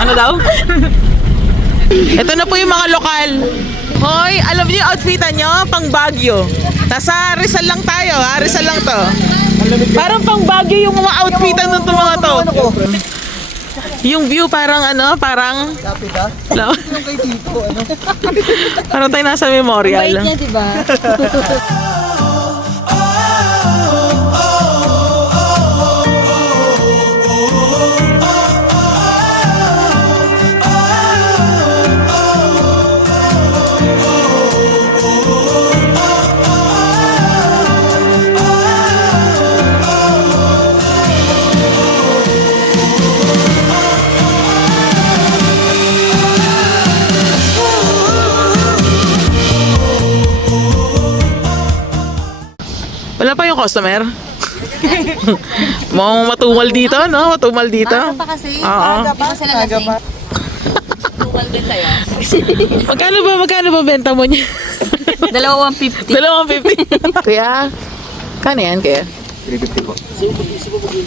Ano daw? Ito na po yung mga lokal. Hoy, alam niyo yung outfitan nyo? Pang Baguio. Nasa Rizal lang tayo, ha? Rizal lang to. Parang pang Baguio yung mga outfitan ng mga to. Yung view parang ano, parang Lapit ha? Yung kay Tito, ano? parang tayo nasa memorial. Bait niya, diba? Wala pa yung customer? Mukhang matumal dito, no? Matumal dito. Ano pa kasi? Oo. Di ba sila lasing? Tumal din tayo. Magkano ba benta mo niya? 250. 250. Kuya, kano yan, kuya? 350 po.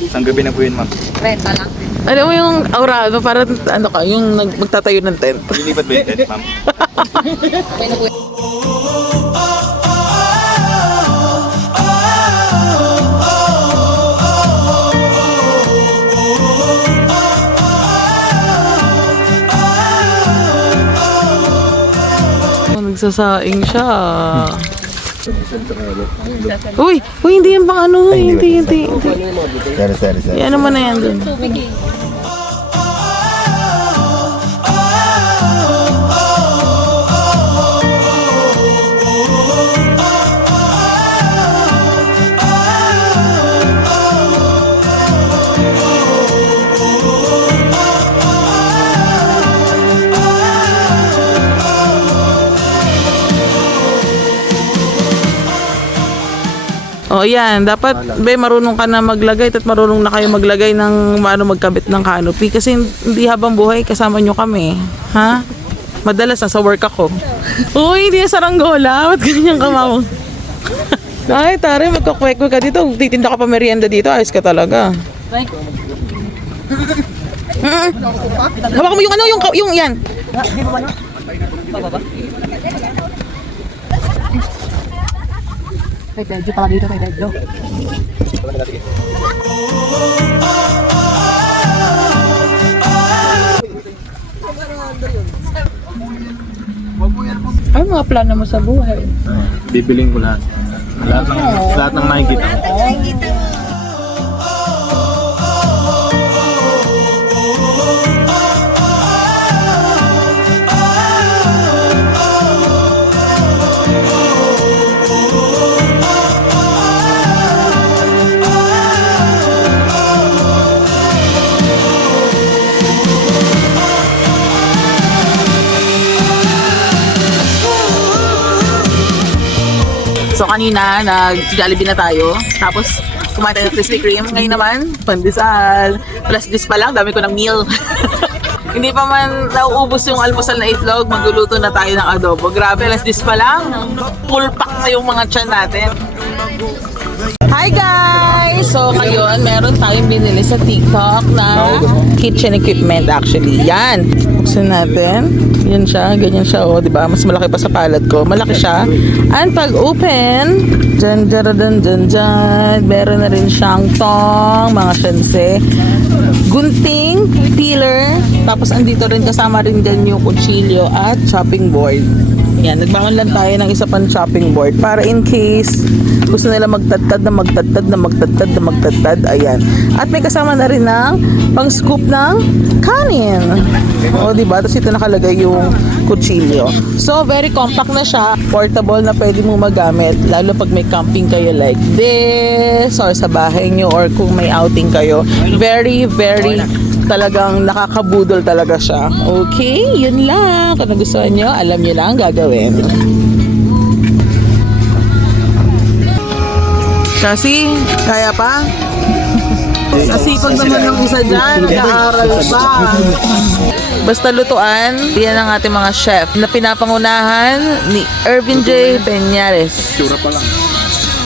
Isang gabi na po yun, ma'am. Renta lang. Alam mo yung aura, no? Parang ano ka, yung magtatayo ng tent. Lilipat ba yung tent, ma'am? Okay na po. Nagsasaing siya. Uy, hindi yan pang ano, hindi. Sorry. Yan naman na yan dun. Oh, yan. Dapat, marunong ka na maglagay at marunong na kayo maglagay ng magkabit ng canopy. Kasi hindi habang buhay, kasama nyo kami. Ha? Madalas, nasa work ako. Uy, hindi na saranggola. Ba't ganyan ka, mama? Ay, tare, magkakwek-kwek ka dito. Titinda ka pa merienda dito. Ayos ka talaga. Hawakan mo yung ano, yung yan. Kay Pedro pala dito, kay Pedro. Ay, mga plano mo sa buhay. Bibiling ko lahat. Lahat ng makikita ko. So kanina, nag-Jollibee na tayo. Tapos, kumain tayo ng Krispy Kreme. Ngayon naman, pandesal. Plus this pa lang, dami ko ng meal. Hindi pa man nauubos yung almusal na itlog, magluluto na tayo ng adobo. Grabe, alas 10 pa lang. Full pack na yung mga tiyan natin. Hi guys! So ngayon, meron tayong binili sa TikTok na kitchen equipment actually. Yan. Buksan natin. Yan siya. Ganyan siya. Oh, diba? Mas malaki pa sa palad ko. Malaki siya. And pag open, dyan, dyan, dyan, dyan, dyan. Meron na rin siyang tong, mga shense. Gunting, peeler. Tapos andito rin kasama rin dyan yung kutsilyo at chopping board. Yan, nagbangon lang tayo ng isa pang chopping board para in case gusto nila magtadtad na magtadtad na magtadtad na magtadtad. Ayan. At may kasama na rin ng pang scoop ng kanin. O, diba? Tapos ito nakalagay yung kutsilyo. So, very compact na siya. Portable na pwede mo magamit. Lalo pag may camping kayo like this or sa bahay nyo or kung may outing kayo. Very, very talagang nakakabudol talaga siya. Okay, yun lang. Kung nagustuhan nyo, alam nyo lang gagawin. Kasi, kaya pa? Kasi pag naman yung isa dyan, nag-aaral pa. Basta lutuan, yan ang ating mga chef na pinapangunahan ni Ervin J. Peñares. Tsura pa lang.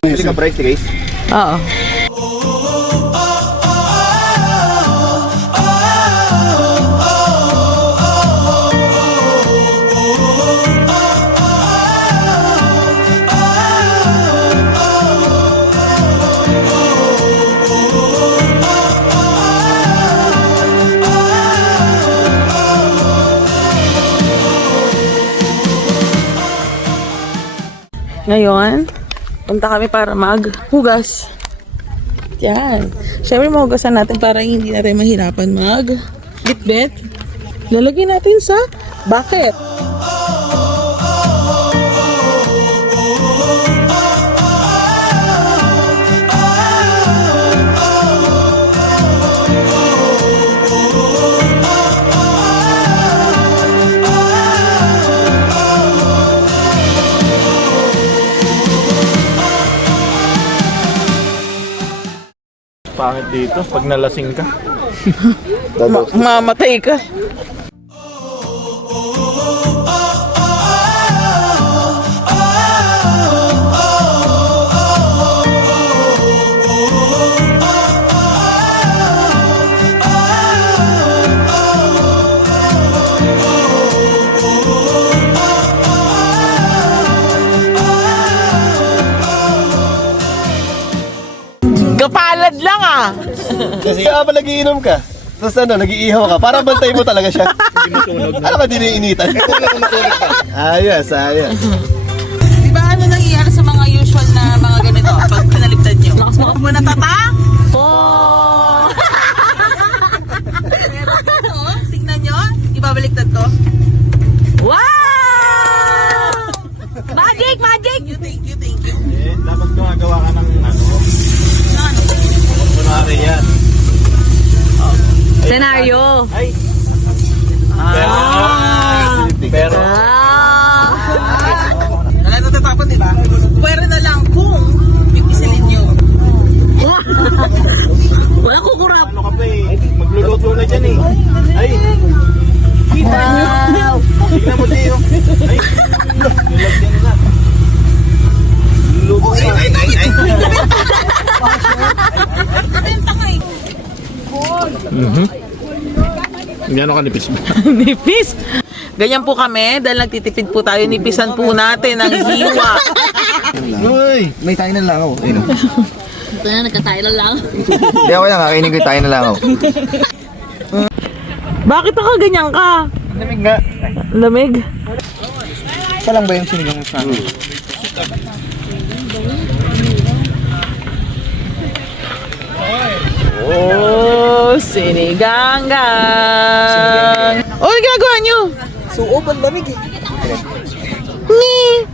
Hindi ka price, guys. Oo. Ngayon, punta kami para maghugas. Yan. Siyempre, mahugasan natin para hindi natin mahirapan mag-bitbit. Lalagay natin sa bucket. Pangit dito pag nalasing ka. Mamatay ka. Kapalad lang ah. Kasi habang nagiinom ka, tapos nagiihaw ka, para bantay mo talaga siya. Ano ka diniinitan? Ayos, ayos. Diba ano nangyayari sa mga usual na mga ganito pag pinaligtad nyo? Lakas mo na tata? Oh! Pero dito, tignan nyo, ibabaliktad ko. Wow! Magic! Magic! Thank you. Eh, dapat gumagawa ka ng kunwari yan. Senaryo. Ay! Pero, Wala natatapon, diba? Pwede na lang kung pipisilin nyo. Wala kukurap. ano ka pa eh, magluluto na dyan eh. Ay! Wow! Tignan mo Gio. Ay! Nilagyan na. Luluto na. Ay! Nabenta nga eh. Gano'n ka nipis mo? Nipis. Ganyan po kami dahil nagtitipid po tayo, nipisan po natin ang hiwa. Uy, may tayo na lang ako. Ayun. Ito na, nagkatayo lang. Hindi ako lang, kakainin ko yung tayo na lang ako. Bakit nakaganyan ka? Lamig nga. Lamig? Isa lang ba yung sinigang sa akin? Oh, siniganggang. Oh, ano ginagawa nyo? Suob, ang lamig eh. Ni.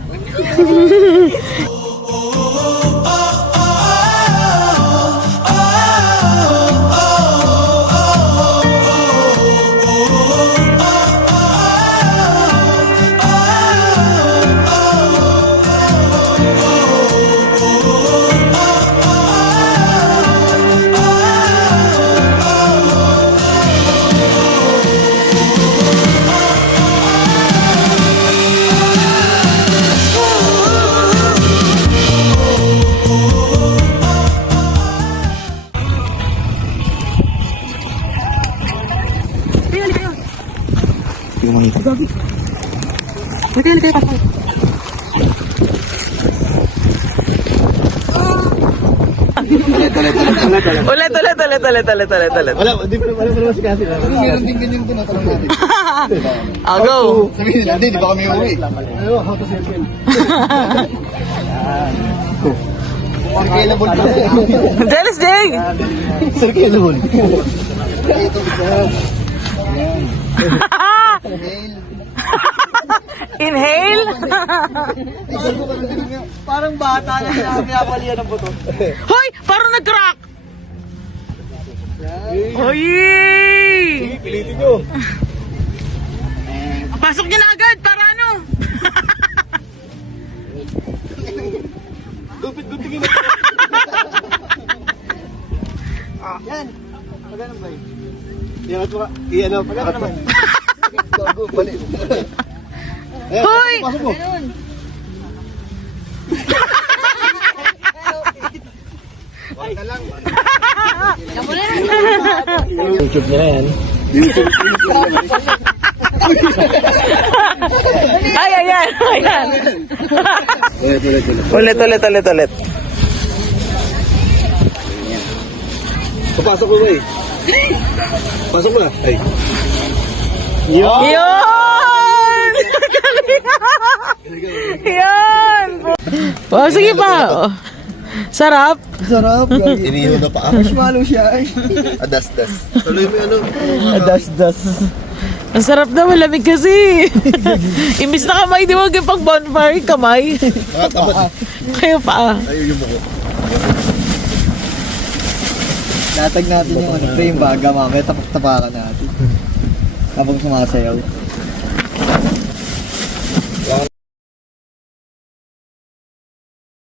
Ulit. Wala, di pa naman si Kasi. Meron din ganyan doon, natanong natin. Ah, go. Sabihin nila, hindi ba kami uwi? Ano, how to circle? Circleable pa rin. Jealous, Jay! Circleable. Inhale. Parang bata na sinabi ako liyan ng buto. Hoy! Parang nag-crack! Hoy! Pilitin nyo. Pasok niyo na agad para ano? Gupit-gupit nyo. Yan. Pagano ba yun? Yan at mga, i-ano, pagano naman. Gago, balik. Hoy! Pasok mo. YouTube na yan. Ay, ayan. Ulit. Papasok mo ba eh? Pasok mo na. Ay. Yun! Yan! Oh, sige pa. Sarap. Sarap. Iniho na pa ako. Marshmallow siya eh. Adas-das. Tuloy mo ano? Adas-das. Ang sarap na, malamig kasi. Imbis na kamay, di ba pag bonfire, kamay. Kayo pa. Ayaw yung buko. Natag natin yung ano, frame baga mamaya tapak-tapakan natin. Habang sumasayaw.